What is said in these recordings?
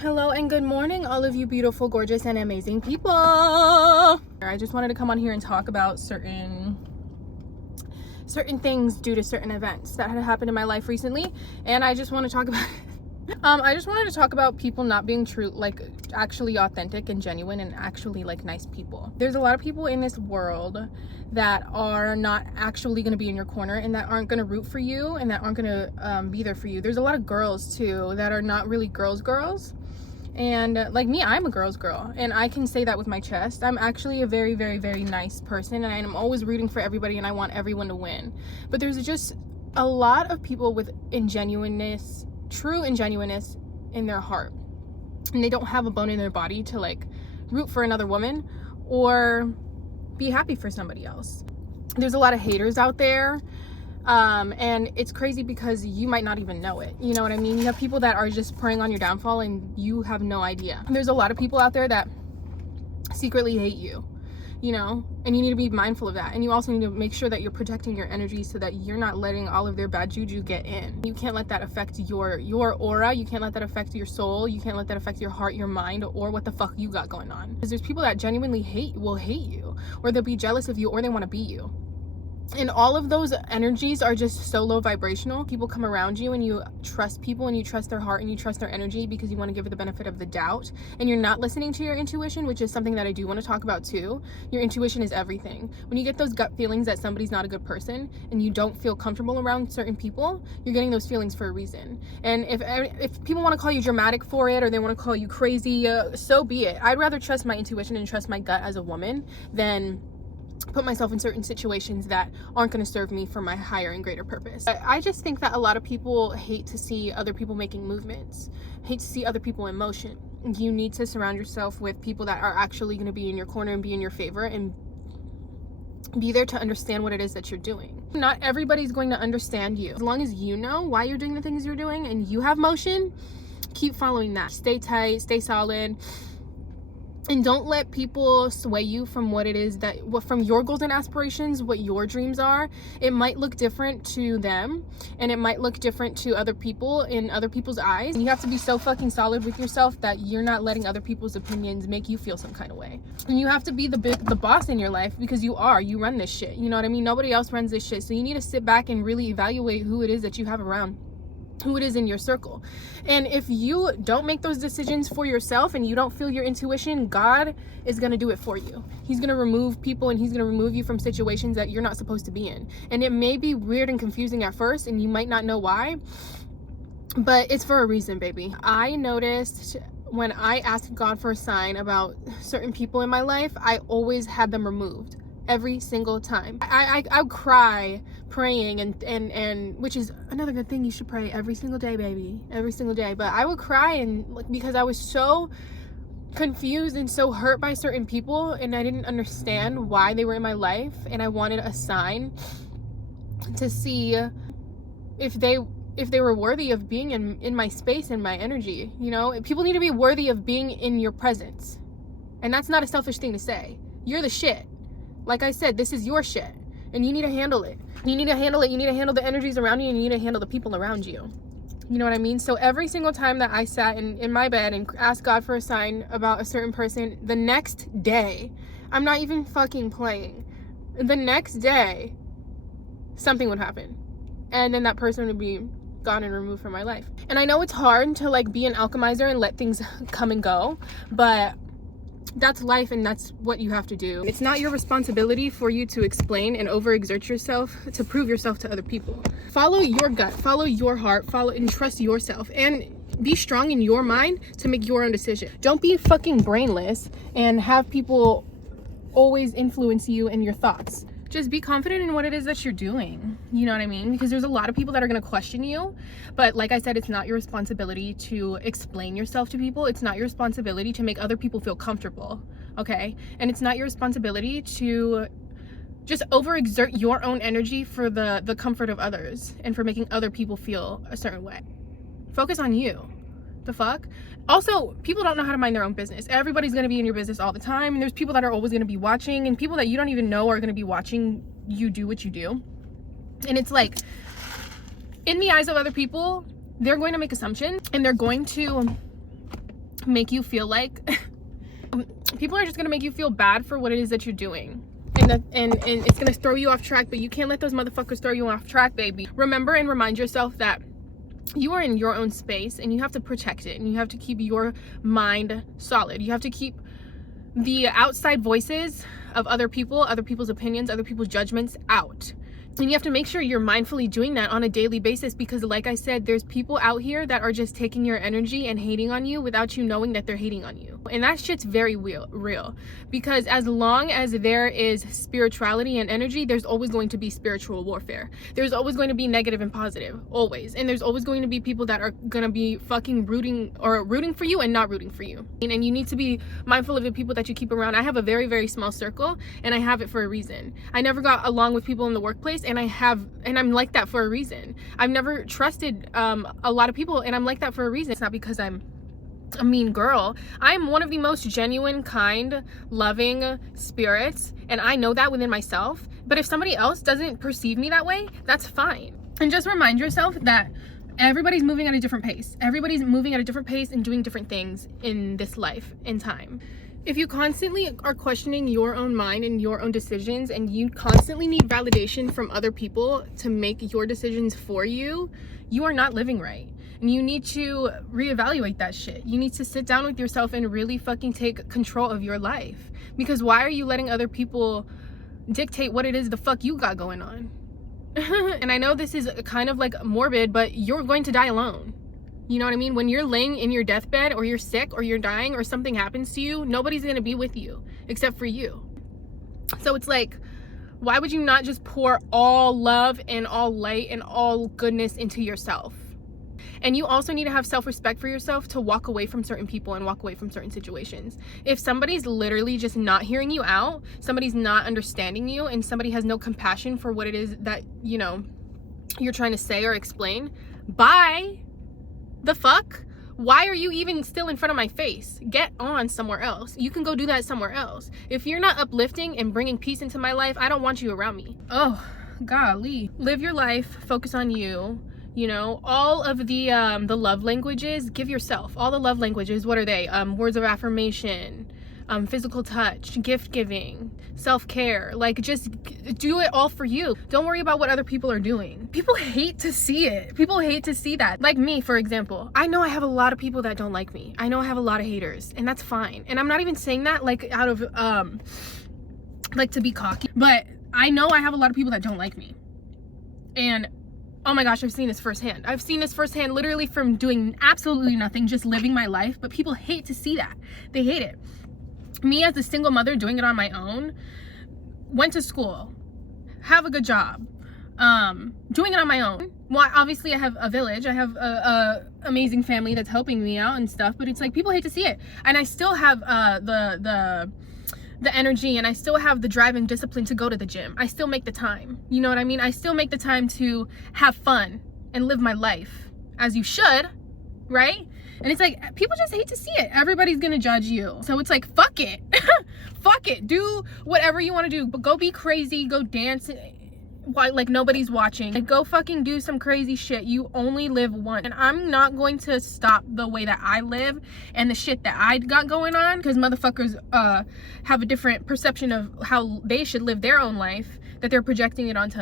Hello and good morning, all of you beautiful, gorgeous, and amazing people. I just wanted to come on here and talk about certain things due to certain events that had happened in my life recently, and I just want to talk about I just wanted to talk about people not being true, like actually authentic and genuine and actually like nice people. There's a lot of people in this world that are not actually going to be in your corner and that aren't going to root for you and that aren't going to be there for you. There's a lot of girls too that are not really girls. And like me, I'm a girl's girl, and I can say that with my chest. I'm actually a very, very, very nice person, and I'm always rooting for everybody, and I want everyone to win. But there's just a lot of people with ingenuineness, true ingenuineness in their heart, and they don't have a bone in their body to like root for another woman or be happy for somebody else. There's a lot of haters out there. And it's crazy because you might not even know it. You know what I mean? You have people that are just preying on your downfall and you have no idea. There's a lot of people out there that secretly hate you, you know, and you need to be mindful of that. And you also need to make sure that you're protecting your energy so that you're not letting all of their bad juju get in. You can't let that affect your aura. You can't let that affect your soul. You can't let that affect your heart, your mind, or what the fuck you got going on. Because there's people that genuinely will hate you, or they'll be jealous of you, or they want to be you. And all of those energies are just so low vibrational. People come around you and you trust people and you trust their heart and you trust their energy because you want to give it the benefit of the doubt, and you're not listening to your intuition, which is something that I do want to talk about too. Your intuition is everything. When you get those gut feelings that somebody's not a good person and you don't feel comfortable around certain people, you're getting those feelings for a reason. And if people want to call you dramatic for it, or they want to call you crazy, so be it. I'd rather trust my intuition and trust my gut as a woman than put myself in certain situations that aren't going to serve me for my higher and greater purpose. I just think that a lot of people hate to see other people making movements, hate to see other people in motion. You need to surround yourself with people that are actually going to be in your corner and be in your favor and be there to understand what it is that you're doing. Not everybody's going to understand you. As long as you know why you're doing the things you're doing and you have motion, keep following that. Stay tight, stay solid. And don't let people sway you from what it is from your goals and aspirations, what your dreams are. It might look different to them, and it might look different to other people in other people's eyes. And you have to be so fucking solid with yourself that you're not letting other people's opinions make you feel some kind of way. And you have to be the boss in your life, because you run this shit. You know what I mean? Nobody else runs this shit. So you need to sit back and really evaluate who it is that you have around, who it is in your circle. And if you don't make those decisions for yourself and you don't feel your intuition, God is going to do it for you. He's going to remove people, and he's going to remove you from situations that you're not supposed to be in. And it may be weird and confusing at first, and you might not know why, but it's for a reason, baby. I noticed when I asked God for a sign about certain people in my life, I always had them removed. Every single time. I would cry praying, and which is another good thing. You should pray every single day, baby, every single day. But I would cry, and because I was so confused and so hurt by certain people, and I didn't understand why they were in my life, and I wanted a sign to see if they were worthy of being in my space and my energy. You know, people need to be worthy of being in your presence, and that's not a selfish thing to say. You're the shit. Like I said, this is your shit, and you need to handle it. You need to handle it. You need to handle the energies around you, and you need to handle the people around you. You know what I mean? So every single time that I sat in my bed and asked God for a sign about a certain person, the next day, I'm not even fucking playing, the next day, something would happen. And then that person would be gone and removed from my life. And I know it's hard to like be an alchemizer and let things come and go, but that's life, and that's what you have to do. It's not your responsibility for you to explain and overexert yourself to prove yourself to other people. Follow your gut, follow your heart, follow and trust yourself, and be strong in your mind to make your own decision. Don't be fucking brainless and have people always influence you and your thoughts. Just be confident in what it is that you're doing. You know what I mean? Because there's a lot of people that are going to question you. But like I said, it's not your responsibility to explain yourself to people. It's not your responsibility to make other people feel comfortable. Okay? And it's not your responsibility to just overexert your own energy for the comfort of others and for making other people feel a certain way. Focus on you. The fuck? Also, people don't know how to mind their own business. Everybody's going to be in your business all the time, and there's people that are always going to be watching, and people that you don't even know are going to be watching you do what you do. And it's like, in the eyes of other people, they're going to make assumptions, and they're going to make you feel like people are just gonna make you feel bad for what it is that you're doing. And it's gonna throw you off track, but you can't let those motherfuckers throw you off track, baby. Remember and remind yourself that you are in your own space and you have to protect it, and you have to keep your mind solid. You have to keep the outside voices of other people, other people's opinions, other people's judgments out. And you have to make sure you're mindfully doing that on a daily basis, because like I said, there's people out here that are just taking your energy and hating on you without you knowing that they're hating on you. And that shit's very real, because as long as there is spirituality and energy, there's always going to be spiritual warfare. There's always going to be negative and positive, always. And there's always going to be people that are going to be fucking rooting for you and not rooting for you. And you need to be mindful of the people that you keep around. I have a very, very small circle, and I have it for a reason. I never got along with people in the workplace, and I'm like that for a reason. I've never trusted a lot of people, and I'm like that for a reason. It's not because I'm a mean girl. I'm one of the most genuine, kind, loving spirits, and I know that within myself. But if somebody else doesn't perceive me that way, that's fine. And just remind yourself that everybody's moving at a different pace. Everybody's moving at a different pace and doing different things in this life and time. If you constantly are questioning your own mind and your own decisions, and you constantly need validation from other people to make your decisions for you, you are not living right. And you need to reevaluate that shit. You need to sit down with yourself and really fucking take control of your life. Because why are you letting other people dictate what it is the fuck you got going on? And I know this is kind of like morbid, but you're going to die alone. You know what I mean? When you're laying in your deathbed, or you're sick, or you're dying, or something happens to you, nobody's gonna be with you except for you. So it's like, why would you not just pour all love and all light and all goodness into yourself? And you also need to have self-respect for yourself to walk away from certain people and walk away from certain situations. If somebody's literally just not hearing you out, somebody's not understanding you, and somebody has no compassion for what it is that, you know, you're trying to say or explain, bye. The fuck? Why are you even still in front of my face? Get on somewhere else. You can go do that somewhere else. If you're not uplifting and bringing peace into my life, I don't want you around me. Oh, golly. Live your life. Focus on you. You know, all of the love languages, give yourself. All the love languages, what are they? Words of affirmation, physical touch, gift giving, self-care. Like, just do it all for you. Don't worry about what other people are doing. People hate to see it. People hate to see that. Like me, for example. I know I have a lot of people that don't like me. I know I have a lot of haters, and that's fine. And I'm not even saying that like out of like to be cocky, but I know I have a lot of people that don't like me. And oh my gosh, I've seen this firsthand. I've seen this firsthand literally from doing absolutely nothing, just living my life. But people hate to see that. They hate it. Me as a single mother doing it on my own, went to school, have a good job, doing it on my own. Well, obviously I have a village, I have a amazing family that's helping me out and stuff, but it's like people hate to see it. And I still have the energy, and I still have the drive and discipline to go to the gym. I still make the time. You know what I mean? I still make the time to have fun and live my life as you should, right? And it's like, people just hate to see it. Everybody's gonna judge you. So it's like, fuck it. Fuck it. Do whatever you want to do. But go be crazy. Go dance while like nobody's watching. Like, go fucking do some crazy shit. You only live once. And I'm not going to stop the way that I live and the shit that I got going on, because motherfuckers have a different perception of how they should live their own life, that they're projecting it onto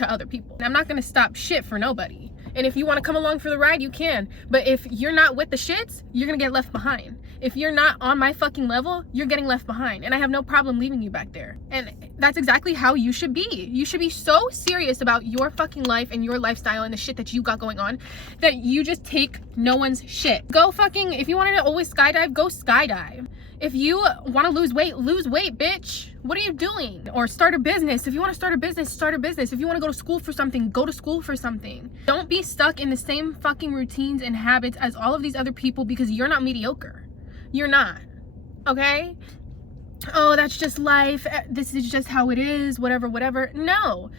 other people. And I'm not gonna stop shit for nobody. And if you want to come along for the ride, you can. But if you're not with the shits, you're gonna get left behind. If you're not on my fucking level, you're getting left behind. And I have no problem leaving you back there. And that's exactly how you should be. You should be so serious about your fucking life and your lifestyle and the shit that you got going on that you just take no one's shit. Go fucking, if you wanted to always skydive, go skydive. If you want to lose weight, bitch. What are you doing? Or start a business. If you want to start a business, start a business. If you want to go to school for something, go to school for something. Don't be stuck in the same fucking routines and habits as all of these other people, because you're not mediocre. You're not. Okay? Oh, that's just life. This is just how it is. Whatever. No.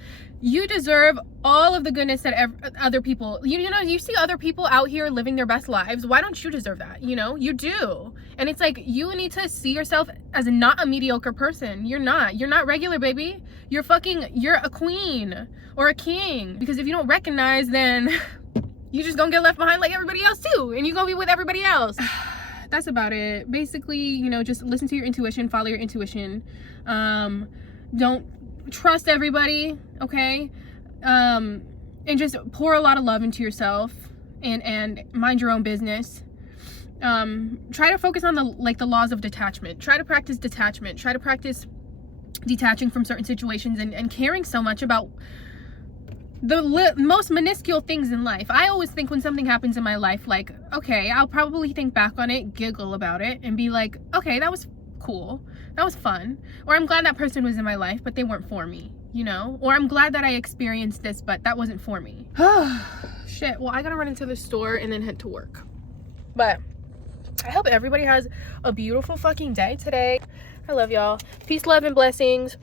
You deserve all of the goodness that other people, you know, you see other people out here living their best lives. Why don't you deserve that? You know, you do. And it's like, you need to see yourself as not a mediocre person. You're not regular, baby. You're a queen or a king. Because if you don't recognize, then you just gonna get left behind like everybody else too. And you gonna be with everybody else. that's about it. Basically, you know, just listen to your intuition, follow your intuition. Don't trust everybody, okay? And just pour a lot of love into yourself, and mind your own business. Try to focus on the laws of detachment. Try to practice detachment. Try to practice detaching from certain situations and caring so much about the most minuscule things in life. I always think when something happens in my life, like, okay, I'll probably think back on it, giggle about it, and be like, okay, that was cool, that was fun, or I'm glad that person was in my life, but they weren't for me, you know, or I'm glad that I experienced this, but that wasn't for me. Shit, well, I gotta run into the store and then head to work. But I hope everybody has a beautiful fucking day today. I love y'all. Peace, love, and blessings.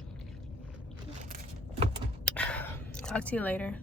Talk to you later.